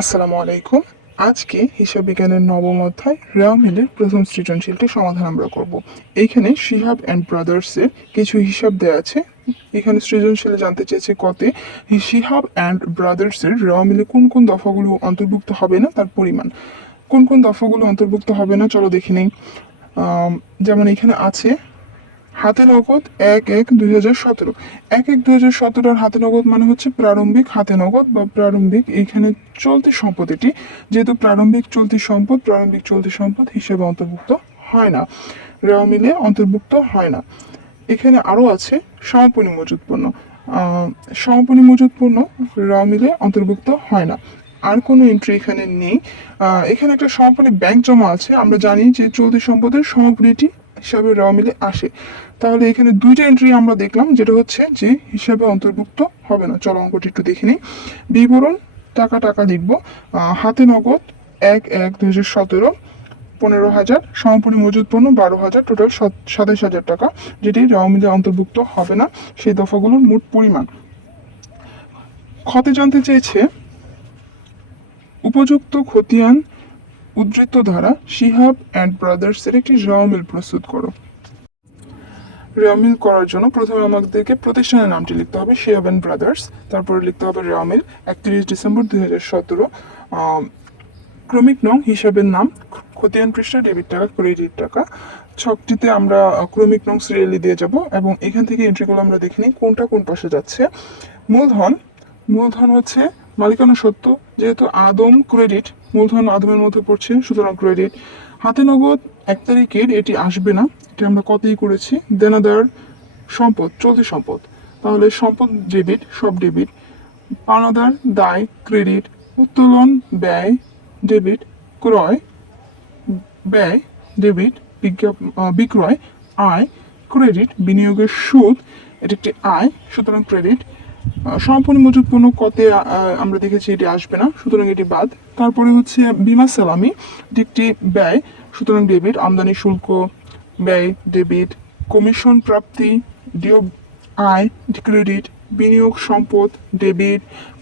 আসসালামু আলাইকুম। আজকে হিসাব বিজ্ঞানের নবম অধ্যায় রেওয়া মিলের প্রথম সৃজনশীলটি সমাধান আমরা করব। এইখানে শিহাব অ্যান্ড ব্রাদার্সের কিছু হিসাব দেওয়া আছে। এখানে সৃজনশীলে জানতে চেয়েছে কতে শিহাব অ্যান্ড ব্রাদার্সের রেওয়া মিলে কোন কোন দফাগুলো অন্তর্ভুক্ত হবে না তার পরিমাণ। কোন কোন দফাগুলো অন্তর্ভুক্ত হবে না চলো দেখে নেই। যেমন এখানে আছে হাতে নগদ 1/1/2017। 1/1/2017 আর হাতে নগদ মানে হচ্ছে প্রারম্ভিক হাতে নগদ বা প্রারম্ভিক এইখানে চলতি সম্পদ। এটি যেহেতু প্রারম্ভিক চলতি সম্পদ হিসেবে অন্তর্ভুক্ত হয় না, রেওয়া মিলে অন্তর্ভুক্ত হয় না। এখানে আরও আছে সমাপনী মজুত পণ্য। সমাপনী মজুত পণ্য রেওয়া মিলে অন্তর্ভুক্ত হয় না। আর কোনো এন্ট্রি এখানে নেই। এখানে একটা সমাপনী ব্যাংক জমা আছে। আমরা জানি যে চলতি সম্পদের সমাপনীটি হিসাবে রেওয়া মিলে আসে। তাহলে এখানে দুইটা এন্ট্রি আমরা দেখলাম, যেটা হচ্ছে যে হিসাবে অন্তর্ভুক্ত হবে না। চলো অঙ্কটি একটু দেখে নিই। বিবরণ টাকা টাকা লিখব। হাতে নগদ 1/1/2017 15,000, সমাপনী মজুত পণ্য 12,000, টোটাল 27,000 টাকা, যেটি রেওয়া মিলে অন্তর্ভুক্ত হবে না। সেই দফাগুলোর মোট পরিমাণ। ক্ষতে জানতে চেয়েছে উপযুক্ত খতিয়ান উদ্ধৃত ধারা শিহাব অ্যান্ড ব্রাদার্সের একটি রেওয়া মিল প্রস্তুত করো। রেওয়া মিল করার জন্য প্রথমে আমাদেরকে প্রতিষ্ঠানের নামটি লিখতে হবে, শিহাব অ্যান্ড ব্রাদার্স। তারপরে লিখতে হবে রেওয়া মিল 31 ডিসেম্বর 2017। ক্রমিক নং হিসাবের নাম, খতিয়ান পৃষ্ঠা, ডেবিট টাকা, ক্রেডিট টাকা। ছকটিতে আমরা ক্রমিক নং সিরিয়ালি দিয়ে যাব এবং এখান থেকে এন্ট্রিগুলো আমরা দেখে নিই কোনটা কোন পাশে যাচ্ছে। মূলধন হচ্ছে মালিকানা সত্ত্ব, যেহেতু আদম ক্রেডিট, মূলধন আদমের মধ্যে পড়ছে, সুতরাং ক্রেডিট। হাতে নগদ 1 তারিখের এটি আসবে না, এটা আমরা কতই করেছি। দেনাদার সম্পদ, চলতি সম্পদ, তাহলে সম্পদ ডেবিট, সব ডেবিট। পাওনাদার দায়, ক্রেডিট। উত্তোলন ব্যয়, ডেবিট। ক্রয় ব্যয়, ডেবিট। বিক্রয় আয়, ক্রেডিট। বিনিয়োগের সুদ, এটি একটি আয়, সুতরাং ক্রেডিট। সমাপনী মজুত পণ্য কতে আমরা দেখেছি এটি আসবে না, সুতরাং এটি বাদ। তারপরে হচ্ছে বিমা সালামি, এটি একটি ব্যয়, সুতরাং ডেবিট। আমদানি শুল্ক ব্যয়, ডেবিট। কমিশন প্রাপ্তি, ডিও আয়, ক্রেডিট। বিনিয়োগ সম্পদ, ডেবিট।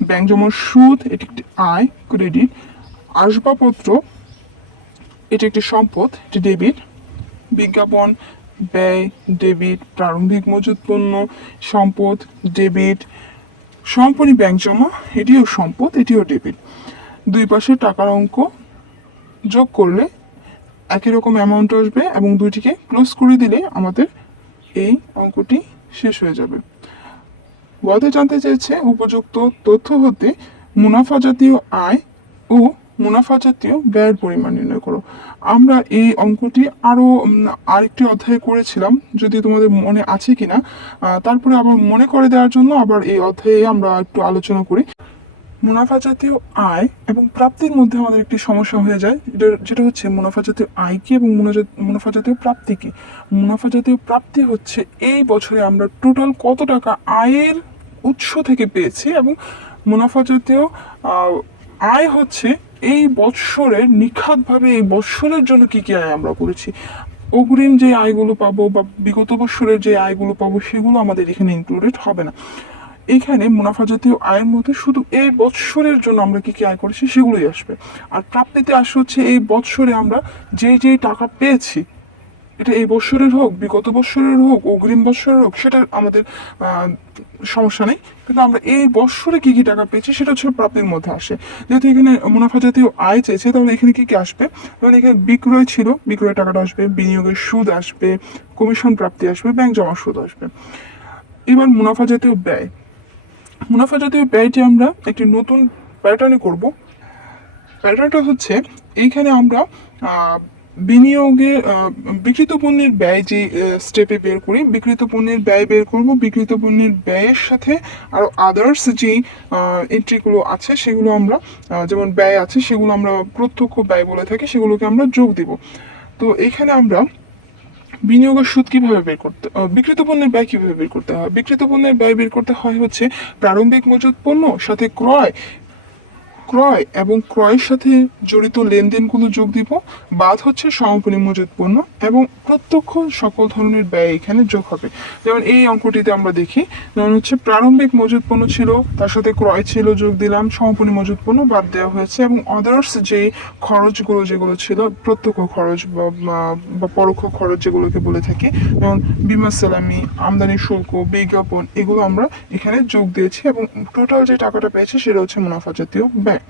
ব্যাংক জমার সুদ, এটি একটি আয়, ক্রেডিট। আসবাবপত্র, এটি একটি সম্পদ, এটি ডেবিট। বিজ্ঞাপন ব্যয়, ডেবিট। প্রারম্ভিক মজুত পণ্য সম্পদ, ডেবিট। সমাপনী ব্যাংক জমা, এটিও সম্পদ, এটিও ডেবিট। দুই পাশে টাকার অঙ্ক যোগ করলে একই রকম অ্যামাউন্ট আসবে এবং দুইটিকে ক্লোজ করে দিলে আমাদের এই অঙ্কটি শেষ হয়ে যাবে। ওয়াদে জানতে চেয়েছে উপযুক্ত তথ্য হতে মুনাফা জাতীয় আয় ও মুনাফা জাতীয় ব্যয়ের পরিমাণ নির্ণয় করো। আমরা এই অঙ্কটি আরেকটি অধ্যায়ে করেছিলাম, যদি তোমাদের মনে আছে কিনা। তারপরে আবার মনে করে দেওয়ার জন্য আবার এই অধ্যায়ে আমরা একটু আলোচনা করি। মুনাফা জাতীয় আয় এবং প্রাপ্তির মধ্যে আমাদের একটি সমস্যা হয়ে যায়, যেটা হচ্ছে মুনাফা জাতীয় আয় কি এবং মুনাফা জাতীয় প্রাপ্তি কি। মুনাফা জাতীয় প্রাপ্তি হচ্ছে এই বছরে আমরা টোটাল কত টাকা আয়ের উৎস থেকে পেয়েছি, এবং মুনাফা জাতীয় আয় হচ্ছে এই বৎসরের নিখাতভাবে এই বৎসরের জন্য কি কি আয় আমরা করেছি। অগ্রিম যে আয়গুলো পাবো বা বিগত বৎসরের যে আয়গুলো পাবো সেগুলো আমাদের এখানে ইনক্লুডেড হবে না। এখানে মুনাফা জাতীয় আয়ের মধ্যে শুধু এই বৎসরের জন্য আমরা কি কি আয় করেছি সেগুলোই আসবে। আর প্রাপ্তিতে আসে হচ্ছে এই বৎসরে আমরা যে টাকা পেয়েছি, এটা এই বৎসরের হোক, বিগত বৎসরের হোক, অগ্রিম বৎসরের হোক, সেটা আমাদের সমস্যা নেই, কিন্তু আমরা এই বৎসরে কি কি টাকা পেয়েছি সেটা হচ্ছে প্রাপ্তির মধ্যে আসে। যেহেতু এখানে মুনাফা জাতীয় আয় চেয়েছে, তাহলে এখানে কি কি আসবে, তাহলে এখানে বিক্রয় ছিল, বিক্রয় টাকাটা আসবে। বিনিয়োগের সুদ আসবে, কমিশন প্রাপ্তি আসবে, ব্যাংক জমা সুদ আসবে। এবার মুনাফা জাতীয় ব্যয়, মুনাফা জাতীয় ব্যয়টি আমরা একটি নতুন প্যাটার্নে করব। প্যাটার্নটা হচ্ছে এইখানে আমরা বিনিয়োগে বিক্রিত পণ্যের ব্যয় যে স্টেপে বের করি, বিক্রিত পণ্যের ব্যয় বের করব। বিক্রিত পণ্যের ব্যয়ের সাথে আরও আদার্স যে এন্ট্রিগুলো আছে সেগুলো আমরা, যেমন ব্যয় আছে সেগুলো আমরা প্রত্যক্ষ ব্যয় বলে থাকি, সেগুলোকে আমরা যোগ দিব। তো এখানে আমরা বিনিয়োগের সুদ কিভাবে বের করতে, বিক্রিত পণ্যের ব্যয় কিভাবে বের করতে হয়। বিক্রিত পণ্যের ব্যয় বের করতে হয় হচ্ছে প্রারম্ভিক মজুত পণ্য সাথে ক্রয় এবং ক্রয়ের সাথে জড়িত লেনদেনগুলো যোগ দিব, বাদ হচ্ছে সমাপনী মজুত পণ্য এবং প্রত্যক্ষ সকল ধরনের ব্যয় এখানে যোগ হবে। যেমন এই অঙ্কটিতে আমরা দেখি, যেমন হচ্ছে প্রারম্ভিক মজুত পণ্য ছিল, তার সাথে ক্রয় ছিল, যোগ দিলাম, সমাপনী মজুত পণ্য বাদ দেওয়া হয়েছে, এবং আদার্স যে খরচগুলো যেগুলো ছিল, প্রত্যক্ষ খরচ বা পরোক্ষ খরচ যেগুলোকে বলে থাকি, যেমন বিমা সালামি, আমদানি শুল্ক, বিজ্ঞাপন, এগুলো আমরা এখানে যোগ দিয়েছি এবং টোটাল যে টাকাটা পেয়েছি সেটা হচ্ছে মুনাফা জাতীয় ব্যয়।